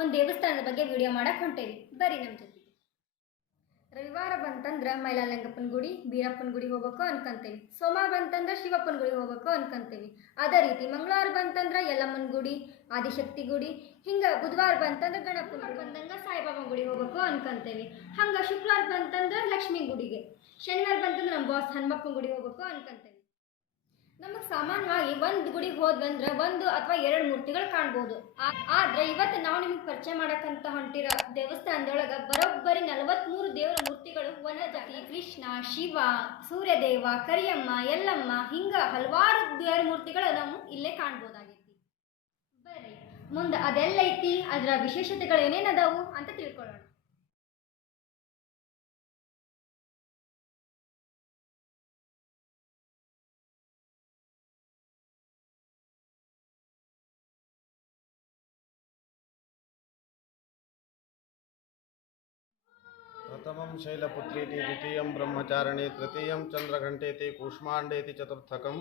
ಒಂದು ದೇವಸ್ಥಾನದ ಬಗ್ಗೆ ವಿಡಿಯೋ ಮಾಡಕ್ಕೆ ಹೊಂಟೇವಿ. ಬರ್ರಿ ನಮ್ಮ ಜೊತೆ. ರವಿವಾರ ಬಂತಂದ್ರೆ ಮೈಲಾಲಿಂಗಪ್ಪನ ಗುಡಿ, ಬೀರಪ್ಪನ ಗುಡಿ ಹೋಗ್ಬೇಕು ಅನ್ಕೊಂತೇವಿ. ಸೋಮವಾರ ಬಂತಂದ್ರೆ ಶಿವಪ್ಪನ ಗುಡಿ ಹೋಗ್ಬೇಕು ಅನ್ಕೊಂತೇವಿ. ಅದೇ ರೀತಿ ಮಂಗಳವಾರ ಬಂತಂದ್ರೆ ಯಲ್ಲಮ್ಮನ ಗುಡಿ, ಆದಿಶಕ್ತಿ ಗುಡಿ, ಹಿಂಗೆ ಬುಧವಾರ ಬಂತಂದ್ರೆ ಗಣಪನ ಗುಡಿ, ಬಂದಂಗೆ ಸಾಯಿಬಾಬನ ಗುಡಿ ಹೋಗ್ಬೇಕು ಅನ್ಕೊಂತೇವಿ. ಹಂಗೆ ಶುಕ್ರವಾರ ಬಂತಂದ್ರೆ ಲಕ್ಷ್ಮೀ ಗುಡಿಗೆ, ಶನಿವಾರ ಬಂತಂದ್ರೆ ನಮ್ಮ ಬಾಸ್ ಹನುಮಪ್ಪನ ಗುಡಿ ಹೋಗ್ಬೇಕು ಅನ್ಕೊಂತೇವಿ. ನಮಗೆ ಸಾಮಾನ್ಯವಾಗಿ ಒಂದು ಗುಡಿಗೆ ಹೋದ್ವಂದ್ರೆ ಒಂದು ಅಥವಾ ಎರಡು ಮೂರ್ತಿಗಳು ಕಾಣ್ಬೋದು. ಆದ್ರೆ ಇವತ್ತು ನಾವು ನಿಮ್ಗೆ ಪರಿಚಯ ಮಾಡಕ್ಕಂತ ಹೊಂಟಿರೋ ದೇವಸ್ಥಾನದೊಳಗೆ ಬರೋಬ್ಬರಿ 43 ದೇವರ ಮೂರ್ತಿಗಳು ವನಜಾತಿ, ಕೃಷ್ಣ, ಶಿವ, ಸೂರ್ಯದೇವ, ಕರಿಯಮ್ಮ, ಯಲ್ಲಮ್ಮ, ಹಿಂಗ ಹಲವಾರು ದೇವರ ಮೂರ್ತಿಗಳು ನಾವು ಇಲ್ಲೇ ಕಾಣ್ಬೋದಾಗೈತಿ. ಬರ್ರಿ ಮುಂದೆ ಅದೆಲ್ಲ ಐತಿ, ಅದರ ವಿಶೇಷತೆಗಳು ಏನೇನದಾವು ಅಂತ ತಿಳ್ಕೊಳ್ಳೋಣ. प्रथमं शैलपुत्रीति, द्वितीयं ब्रह्मचारिणी, तृतीयं चन्द्रघण्टेति, कूष्माण्डेति, चतुर्थकं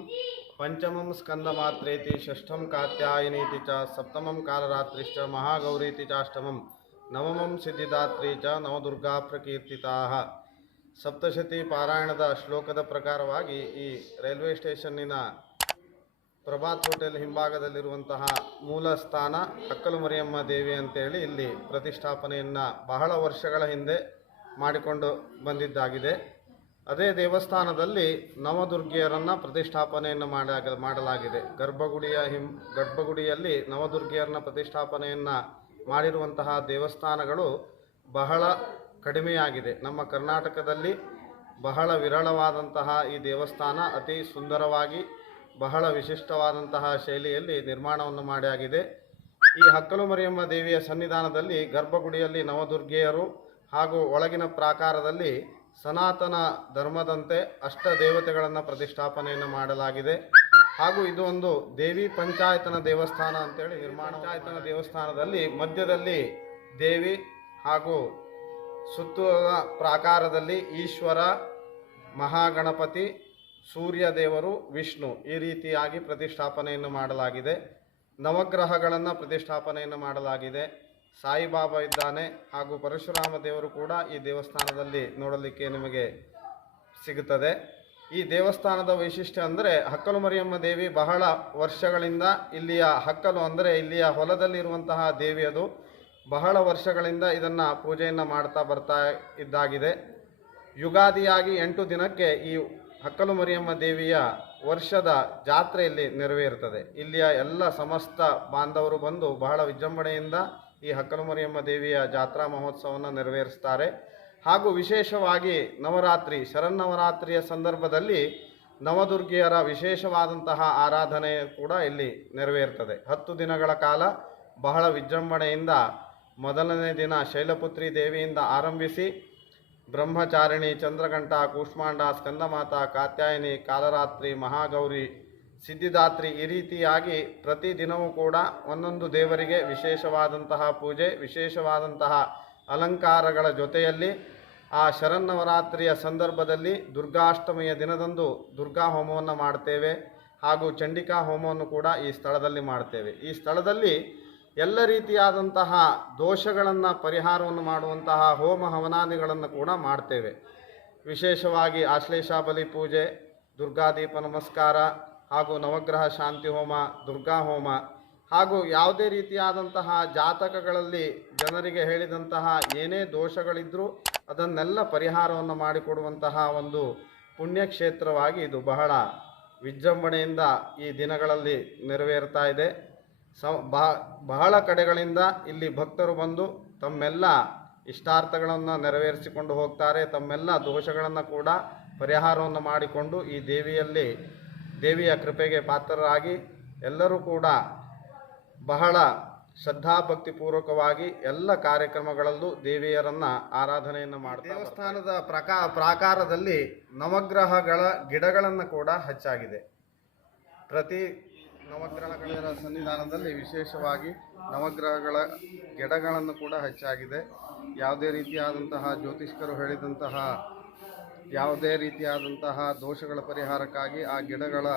पंचमं स्कन्दमात्रेति, षष्ठं कात्यायनीति च, सप्तमं कालरात्रिश्च, महागौरीति चाष्टमं, नवमं सिद्धिदात्री च, नवदुर्गा प्रकीर्तिताः. ಸಪ್ತಶತಿ ಪಾರಾಯಣದ ಶ್ಲೋಕದ ಪ್ರಕಾರವಾಗಿ ಈ ರೈಲ್ವೆ ಸ್ಟೇಷನ್ನಿನ ಪ್ರಭಾತ್ ಹೋಟೆಲ್ ಹಿಂಭಾಗದಲ್ಲಿರುವಂತಹ ಮೂಲ ಸ್ಥಾನ ಹಕ್ಕಲು ಮರಿಯಮ್ಮ ದೇವಿ ಅಂತೇಳಿ ಇಲ್ಲಿ ಪ್ರತಿಷ್ಠಾಪನೆಯನ್ನು ಬಹಳ ವರ್ಷಗಳ ಹಿಂದೆ ಮಾಡಿಕೊಂಡು ಬಂದಿದ್ದಾಗಿದೆ. ಅದೇ ದೇವಸ್ಥಾನದಲ್ಲಿ ನವದುರ್ಗಿಯರನ್ನು ಪ್ರತಿಷ್ಠಾಪನೆಯನ್ನು ಮಾಡಲಾಗಿದೆ. ಗರ್ಭಗುಡಿಯಲ್ಲಿ ನವದುರ್ಗಿಯರನ್ನ ಪ್ರತಿಷ್ಠಾಪನೆಯನ್ನು ಮಾಡಿರುವಂತಹ ದೇವಸ್ಥಾನಗಳು ಬಹಳ ಕಡಿಮೆಯಾಗಿದೆ. ನಮ್ಮ ಕರ್ನಾಟಕದಲ್ಲಿ ಬಹಳ ವಿರಳವಾದಂತಹ ಈ ದೇವಸ್ಥಾನ ಅತಿ ಸುಂದರವಾಗಿ ಬಹಳ ವಿಶಿಷ್ಟವಾದಂತಹ ಶೈಲಿಯಲ್ಲಿ ನಿರ್ಮಾಣವನ್ನು ಮಾಡಿಯಾಗಿದೆ. ಈ ಹಕ್ಕಲು ಮರಿಯಮ್ಮ ದೇವಿಯ ಸನ್ನಿಧಾನದಲ್ಲಿ ಗರ್ಭಗುಡಿಯಲ್ಲಿ ನವದುರ್ಗೆಯರು ಹಾಗೂ ಒಳಗಿನ ಪ್ರಾಕಾರದಲ್ಲಿ ಸನಾತನ ಧರ್ಮದಂತೆ ಅಷ್ಟ ದೇವತೆಗಳನ್ನು ಪ್ರತಿಷ್ಠಾಪನೆಯನ್ನು ಮಾಡಲಾಗಿದೆ. ಹಾಗೂ ಇದು ಒಂದು ದೇವಿ ಪಂಚಾಯತನ ದೇವಸ್ಥಾನ ಅಂತೇಳಿ ಪಂಚಾಯತನ ದೇವಸ್ಥಾನದಲ್ಲಿ ಮಧ್ಯದಲ್ಲಿ ದೇವಿ ಹಾಗೂ ಸುತ್ತಲ ಪ್ರಾಕಾರದಲ್ಲಿ ಈಶ್ವರ, ಮಹಾಗಣಪತಿ, ಸೂರ್ಯದೇವರು, ವಿಷ್ಣು ಈ ರೀತಿಯಾಗಿ ಪ್ರತಿಷ್ಠಾಪನೆಯನ್ನು ಮಾಡಲಾಗಿದೆ. ನವಗ್ರಹಗಳನ್ನು ಪ್ರತಿಷ್ಠಾಪನೆಯನ್ನು ಮಾಡಲಾಗಿದೆ. ಸಾಯಿಬಾಬಾ ಇದ್ದಾನೆ ಹಾಗೂ ಪರಶುರಾಮ ದೇವರು ಕೂಡ ಈ ದೇವಸ್ಥಾನದಲ್ಲಿ ನೋಡಲಿಕ್ಕೆ ನಿಮಗೆ ಸಿಗುತ್ತದೆ. ಈ ದೇವಸ್ಥಾನದ ವೈಶಿಷ್ಟ್ಯ ಅಂದರೆ ಹಕ್ಕಲು ಮರಿಯಮ್ಮ ದೇವಿ ಬಹಳ ವರ್ಷಗಳಿಂದ ಇಲ್ಲಿಯ ಹಕ್ಕಲು ಅಂದರೆ ಇಲ್ಲಿಯ ಹೊಲದಲ್ಲಿರುವಂತಹ ದೇವಿ ಅದು ಬಹಳ ವರ್ಷಗಳಿಂದ ಇದನ್ನು ಪೂಜೆಯನ್ನು ಮಾಡ್ತಾ ಬರ್ತಾ ಇದ್ದಾಗಿದೆ. ಯುಗಾದಿಯಾಗಿ 8 ದಿನಕ್ಕೆ ಈ ಹಕ್ಕಲು ಮರಿಯಮ್ಮ ದೇವಿಯ ವರ್ಷದ ಜಾತ್ರೆಯಲ್ಲಿ ನೆರವೇರುತ್ತದೆ. ಇಲ್ಲಿಯ ಎಲ್ಲ ಸಮಸ್ತ ಬಾಂಧವರು ಬಂದು ಬಹಳ ವಿಜೃಂಭಣೆಯಿಂದ ಈ ಹಕ್ಕಲು ಮರಿಯಮ್ಮ ದೇವಿಯ ಜಾತ್ರಾ ಮಹೋತ್ಸವವನ್ನು ನೆರವೇರಿಸ್ತಾರೆ. ಹಾಗೂ ವಿಶೇಷವಾಗಿ ನವರಾತ್ರಿ ಶರನ್ನವರಾತ್ರಿಯ ಸಂದರ್ಭದಲ್ಲಿ ನವದುರ್ಗಿಯರ ವಿಶೇಷವಾದಂತಹ ಆರಾಧನೆ ಕೂಡ ಇಲ್ಲಿ ನೆರವೇರುತ್ತದೆ. 10 ದಿನಗಳ ಕಾಲ ಬಹಳ ವಿಜೃಂಭಣೆಯಿಂದ ಮೊದಲನೇ ದಿನ ಶೈಲಪುತ್ರಿ ದೇವಿಯಿಂದ ಆರಂಭಿಸಿ ಬ್ರಹ್ಮಚಾರಿಣಿ, ಚಂದ್ರಘಂಟ, ಕೂಷ್ಮಾಂಡ, ಸ್ಕಂದಮಾತಾ, ಕಾತ್ಯಾಯಿನಿ, ಕಾಲರಾತ್ರಿ, ಮಹಾಗೌರಿ, ಸಿದ್ಧಿದಾತ್ರಿ ಈ ರೀತಿಯಾಗಿ ಪ್ರತಿದಿನವೂ ಕೂಡ ಒಂದೊಂದು ದೇವರಿಗೆ ವಿಶೇಷವಾದಂತಹ ಪೂಜೆ, ವಿಶೇಷವಾದಂತಹ ಅಲಂಕಾರಗಳ ಜೊತೆಯಲ್ಲಿ ಆ ಶರನ್ನವರಾತ್ರಿಯ ಸಂದರ್ಭದಲ್ಲಿ ದುರ್ಗಾಷ್ಟಮಿಯ ದಿನದಂದು ದುರ್ಗಾ ಹೋಮವನ್ನು ಮಾಡ್ತೇವೆ. ಹಾಗೂ ಚಂಡಿಕಾ ಹೋಮವನ್ನು ಕೂಡ ಈ ಸ್ಥಳದಲ್ಲಿ ಮಾಡ್ತೇವೆ. ಈ ಸ್ಥಳದಲ್ಲಿ ಎಲ್ಲ ರೀತಿಯಾದಂತಹ ದೋಷಗಳನ್ನು ಪರಿಹಾರವನ್ನು ಮಾಡುವಂತಹ ಹೋಮ ಹವನಾದಿಗಳನ್ನು ಕೂಡ ಮಾಡ್ತೇವೆ. ವಿಶೇಷವಾಗಿ ಆಶ್ಲೇಷ ಬಲಿ ಪೂಜೆ, ದುರ್ಗಾದೀಪ ನಮಸ್ಕಾರ ಹಾಗೂ ನವಗ್ರಹ ಶಾಂತಿ ಹೋಮ, ದುರ್ಗಾ ಹೋಮ ಹಾಗೂ ಯಾವುದೇ ರೀತಿಯಾದಂತಹ ಜಾತಕಗಳಲ್ಲಿ ಜನರಿಗೆ ಹೇಳಿದಂತಹ ಏನೇ ದೋಷಗಳಿದ್ದರೂ ಅದನ್ನೆಲ್ಲ ಪರಿಹಾರವನ್ನು ಮಾಡಿಕೊಡುವಂತಹ ಒಂದು ಪುಣ್ಯಕ್ಷೇತ್ರವಾಗಿ ಇದು ಬಹಳ ವಿಜೃಂಭಣೆಯಿಂದ ಈ ದಿನಗಳಲ್ಲಿ ನೆರವೇರ್ತಾ ಇದೆ. ಬಹಳ ಕಡೆಗಳಿಂದ ಇಲ್ಲಿ ಭಕ್ತರು ಬಂದು ತಮ್ಮೆಲ್ಲ ಇಷ್ಟಾರ್ಥಗಳನ್ನು ನೆರವೇರಿಸಿಕೊಂಡು ಹೋಗ್ತಾರೆ. ತಮ್ಮೆಲ್ಲ ದೋಷಗಳನ್ನು ಕೂಡ ಪರಿಹಾರವನ್ನು ಮಾಡಿಕೊಂಡು ಈ ದೇವಿಯ ಕೃಪೆಗೆ ಪಾತ್ರರಾಗಿ ಎಲ್ಲರೂ ಕೂಡ ಬಹಳ ಶ್ರದ್ಧಾಭಕ್ತಿಪೂರ್ವಕವಾಗಿ ಎಲ್ಲ ಕಾರ್ಯಕ್ರಮಗಳಲ್ಲೂ ದೇವಿಯರನ್ನು ಆರಾಧನೆಯನ್ನು ಮಾಡ್ತಾರೆ. ದೇವಸ್ಥಾನದ ಪ್ರಾಕಾರದಲ್ಲಿ ನವಗ್ರಹಗಳ ಗಿಡಗಳನ್ನು ಕೂಡ ಹಚ್ಚಾಗಿದೆ. ಪ್ರತಿ ನವಗ್ರಹಗಳ ಸನ್ನಿಧಾನದಲ್ಲಿ ವಿಶೇಷವಾಗಿ ನವಗ್ರಹಗಳ ಗಿಡಗಳನ್ನು ಕೂಡ ಹಚ್ಚಾಗಿದೆ. ಯಾವುದೇ ರೀತಿಯಾದಂತಹ ಜ್ಯೋತಿಷ್ಕರು ಹೇಳಿದಂತಹ ಯಾವುದೇ ರೀತಿಯಾದಂತಹ ದೋಷಗಳ ಪರಿಹಾರಕ್ಕಾಗಿ ಆ ಗಿಡಗಳ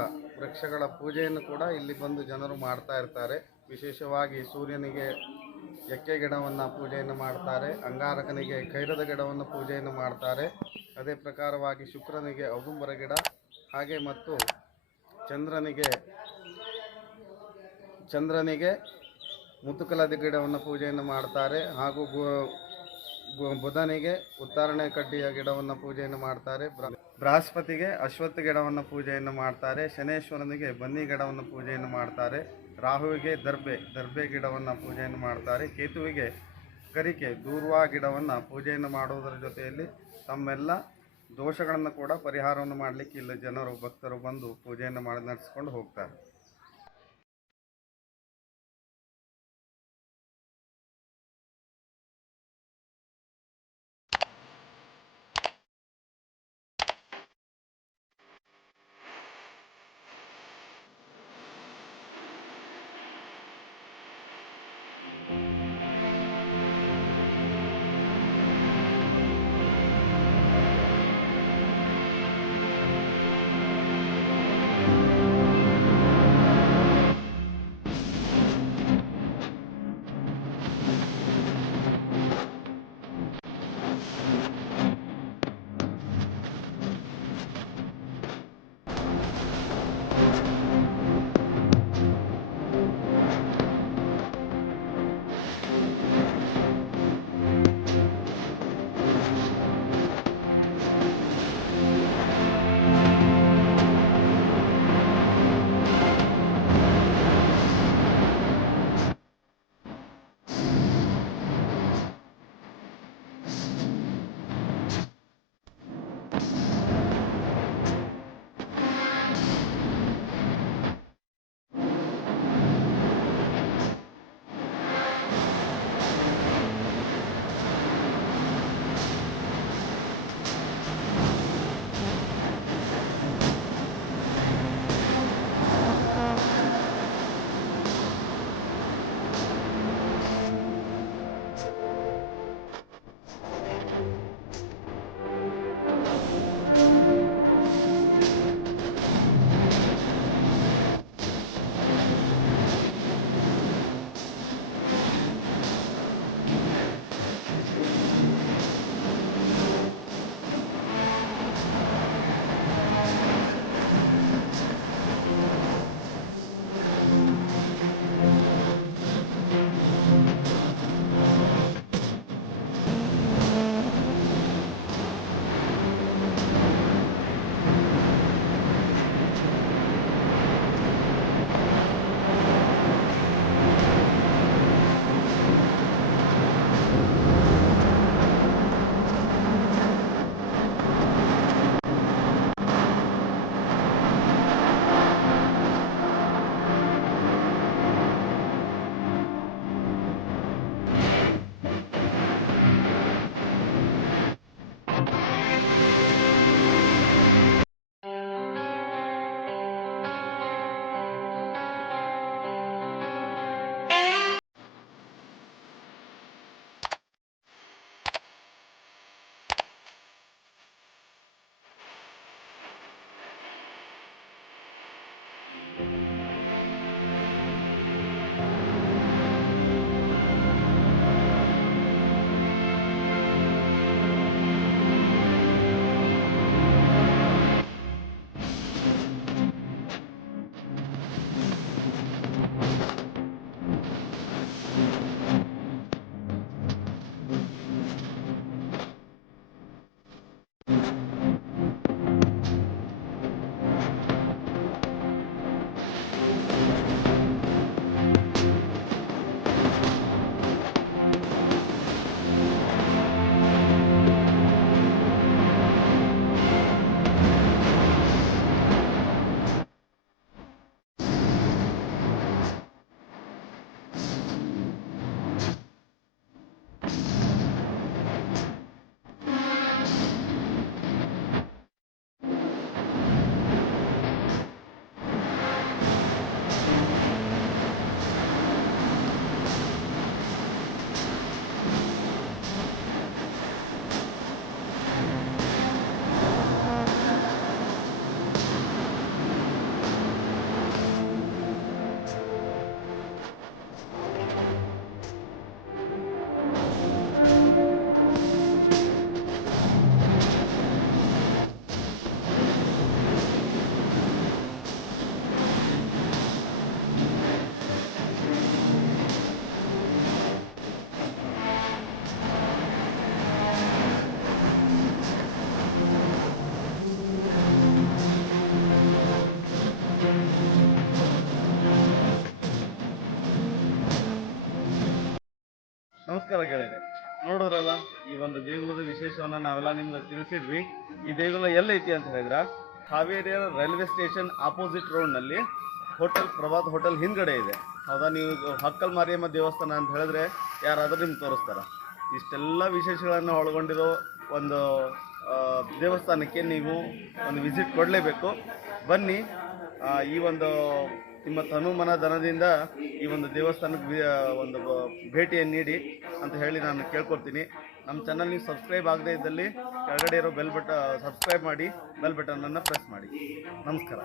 ವೃಕ್ಷಗಳ ಪೂಜೆಯನ್ನು ಕೂಡ ಇಲ್ಲಿ ಬಂದು ಜನರು ಮಾಡ್ತಾ ಇರ್ತಾರೆ. ವಿಶೇಷವಾಗಿ ಸೂರ್ಯನಿಗೆ ಎಕ್ಕೆ ಗಿಡವನ್ನು ಪೂಜೆಯನ್ನು ಮಾಡ್ತಾರೆ. ಅಂಗಾರಕನಿಗೆ ಖೈರದ ಗಿಡವನ್ನು ಪೂಜೆಯನ್ನು ಮಾಡ್ತಾರೆ. ಅದೇ ಪ್ರಕಾರವಾಗಿ ಶುಕ್ರನಿಗೆ ಔದುಂಬರ ಗಿಡ, ಹಾಗೆ ಮತ್ತು ಚಂದ್ರನಿಗೆ ಮುತ್ತುಕಲದ ಗಿಡವನ್ನು ಪೂಜೆಯನ್ನು ಮಾಡ್ತಾರೆ. ಹಾಗೂ ಬುಧನಿಗೆ ಉತ್ತಾರಣೆ ಕಡ್ಡಿಯ ಗಿಡವನ್ನು ಪೂಜೆಯನ್ನು ಮಾಡ್ತಾರೆ. ಬೃಹಸ್ಪತಿಗೆ ಅಶ್ವತ್ಥ ಗಿಡವನ್ನು ಪೂಜೆಯನ್ನು ಮಾಡ್ತಾರೆ. ಶನೇಶ್ವರನಿಗೆ ಬನ್ನಿ ಗಿಡವನ್ನು ಪೂಜೆಯನ್ನು ಮಾಡ್ತಾರೆ. ರಾಹುವಿಗೆ ದರ್ಬೆ ಗಿಡವನ್ನು ಪೂಜೆಯನ್ನು ಮಾಡ್ತಾರೆ. ಕೇತುವಿಗೆ ಕರಿಕೆ ದೂರ್ವಾ ಗಿಡವನ್ನು ಪೂಜೆಯನ್ನು ಮಾಡುವುದರ ಜೊತೆಯಲ್ಲಿ ತಮ್ಮೆಲ್ಲ ದೋಷಗಳನ್ನು ಕೂಡ ಪರಿಹಾರವನ್ನು ಮಾಡಲಿಕ್ಕೆ ಇಲ್ಲಿ ಭಕ್ತರು ಬಂದು ಪೂಜೆಯನ್ನು ನಡೆಸಿಕೊಂಡು ಹೋಗ್ತಾರೆ. ಉದ್ದೇಶವನ್ನು ನಾವೆಲ್ಲ ನಿಮ್ಗೆ ತಿಳಿಸಿದ್ವಿ. ಈ ದೇಗುಲ ಎಲ್ಲೈತಿ ಅಂತ ಹೇಳಿದ್ರೆ ಹಾವೇರಿಯ ರೈಲ್ವೆ ಸ್ಟೇಷನ್ ಆಪೋಸಿಟ್ ರೋಡ್ನಲ್ಲಿ ಹೋಟೆಲ್ ಪ್ರಭಾತ್ ಹೋಟೆಲ್ ಹಿಂದ್ಗಡೆ ಇದೆ. ಹೌದಾ, ನೀವು ಹಕ್ಕಲ್ ಮಾರಿಯಮ್ಮ ದೇವಸ್ಥಾನ ಅಂತ ಹೇಳಿದ್ರೆ ಯಾರಾದರೂ ನಿಮ್ಗೆ ತೋರಿಸ್ತಾರೆ. ಇಷ್ಟೆಲ್ಲ ವಿಶೇಷಗಳನ್ನು ಒಳಗೊಂಡಿರೋ ಒಂದು ದೇವಸ್ಥಾನಕ್ಕೆ ನೀವು ಒಂದು ವಿಸಿಟ್ ಕೊಡಲೇಬೇಕು. ಬನ್ನಿ, ಈ ಒಂದು ನಿಮ್ಮ ತನು ಮನ ಧನದಿಂದ ಈ ಒಂದು ದೇವಸ್ಥಾನಕ್ಕೆ ಒಂದು ಭೇಟಿಯನ್ನು ನೀಡಿ ಅಂತ ಹೇಳಿ ನಾನು ಕೇಳ್ಕೊಳ್ತೀನಿ. ನಮ್ಮ ಚಾನಲ್ ನೀವು ಸಬ್ಸ್ಕ್ರೈಬ್ ಆಗದೇ ಇದ್ದಲ್ಲಿ ಕೆಳಗಡೆ ಇರೋ ಸಬ್ಸ್ಕ್ರೈಬ್ ಮಾಡಿ, ಬೆಲ್ ಬಟನನ್ನು ಪ್ರೆಸ್ ಮಾಡಿ. ನಮಸ್ಕಾರ.